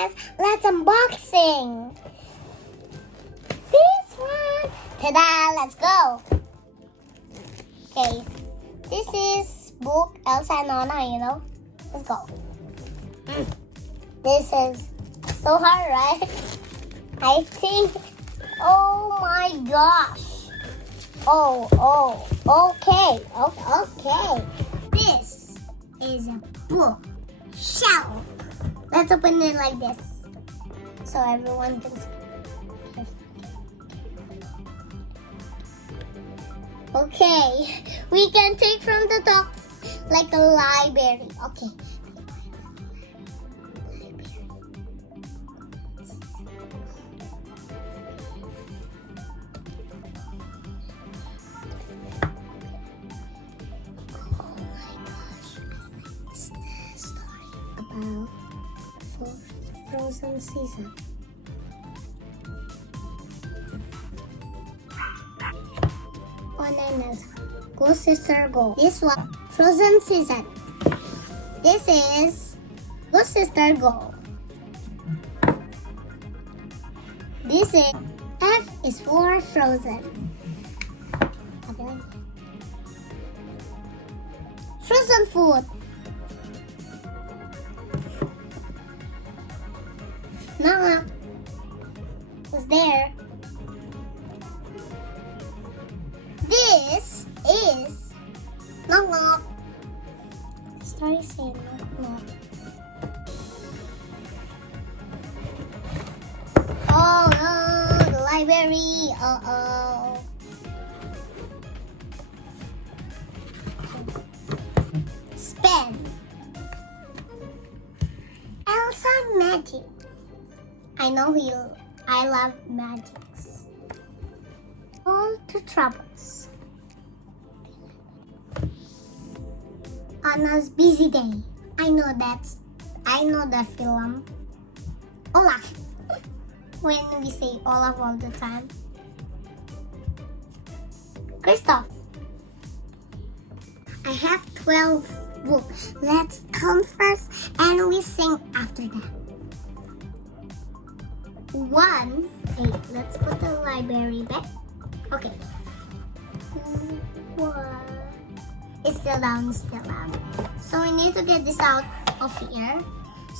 guys, let's unboxing this one. Ta-da! Let's go. Okay, this is book Elsa and Anna, you know. Let's go. This is so hard, right? I think. Oh my gosh. Okay. This is a book shelf. Let's open it like this so everyone can see. Okay, we can take from the top like a library. Okay. Frozen season. One name is Go Sister Go. This one, Frozen season. This is Go Sister Go. This is F is for Frozen. Frozen food. Nala was there. This is Nala. Started saying Nala. Oh no, the library. Spin. Elsa Magic. I know I love magics. All to troubles. Anna's busy day. I know that film. Olaf. When we say Olaf all the time. Christoph. I have 12 books. Let's count first and we sing after that. 1, 8. Let's put the library back. Okay. 1. It's still down. So we need to get this out of here.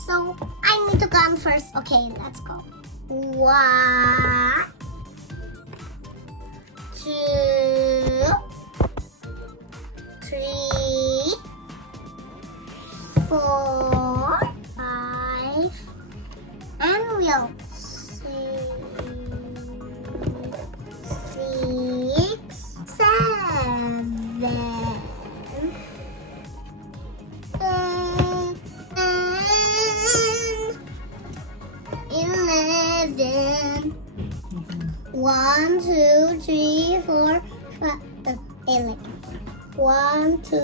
So I need to count first. Okay, let's go. 1, 2, 3, 4, 5, and we'll 6, 7, 8, 9, 11. 1, 2, 3, 4, 5, 11. 1, 2,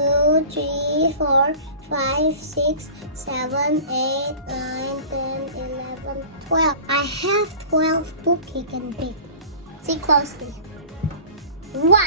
3, 4, 5, 6, 7, 8, 9, 10, 11, 12. I have 12 books you can pick. See closely. 1,